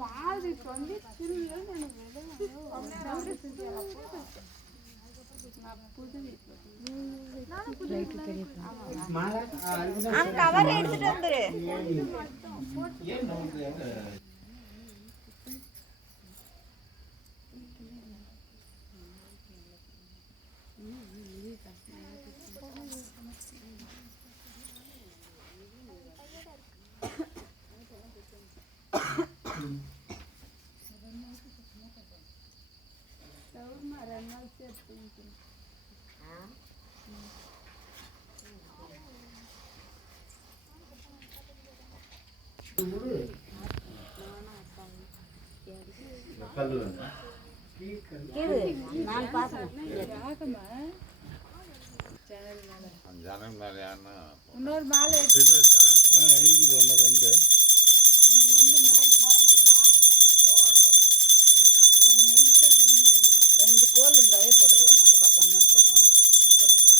பாதிக்கு வந்து சில்லுன்னு கவர் எடுத்துட்டு வந்துரு. நான் பாக்குறேன் இன்னொரு மாலை இருக்குது ஒன்று ரெண்டு ரெண்டு கோல் இருந்தாவே போட்டுடலாம். அந்த பக்கம் ஒன்று அந்த பக்கம் அப்படி போட்டுடலாம்.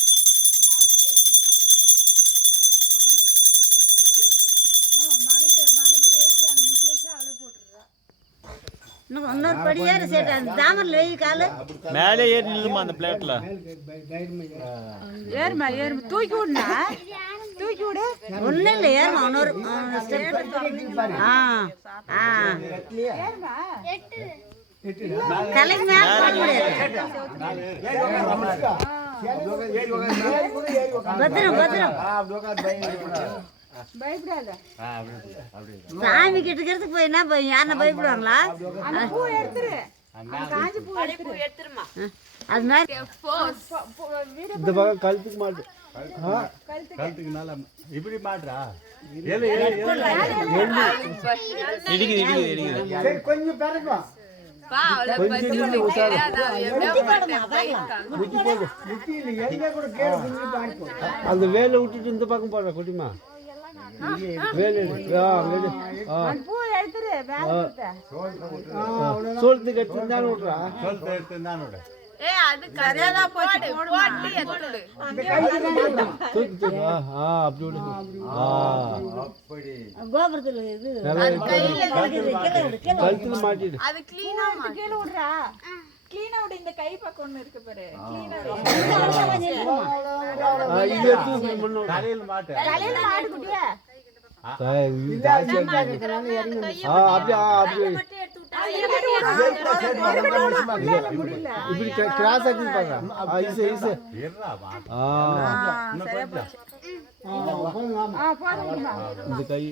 இன்னொரு படி ஏற சேட்டா தாமரில் வெயில் காலு மேலே ஏறி நில்லுமா அந்த பிளேட்ல ஏறுமா ஏறுமா தூக்கி விடுனா தூக்கி விடு. ஒன்றும் இல்லை ஏறுமா இன்னொரு தலைக்கு மேலே போக முடியாது. பத்திரம் பத்திரம் பயப்படாத. சாமி கிட்டக்கிறதுக்கு போய் என்ன போய் யாருன்னா பயப்படுவாங்களா? பூ எடுத்துரு. காஞ்சி பூ எடுத்துருமா. அது மாதிரி இந்த பக்கம் கழுத்துக்கு மாட்டு கழுத்துக்கு மேல இப்படி மாட்டுறா கொஞ்சம் பிறக்கும் அந்த வேலை விட்டுட்டு இந்த பக்கம் போடுற குட்டிமா சோளத்துக்கு எடுத்துதான் விட்றா சோளத்தை எடுத்துதான் விட கோபுரத்துல இது கழுத்துல மாட்டிடு. இந்த கை பக்கம் ஒண்ணு இருக்கு பாரு. தலையில மாட்டு இப்படி கிராஸ் ஆக்கி பாருங்க. இந்த கை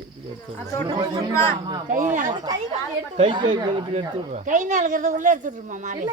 கை மேல இருக்கிறத உள்ள எடுத்துடுமா மாலை.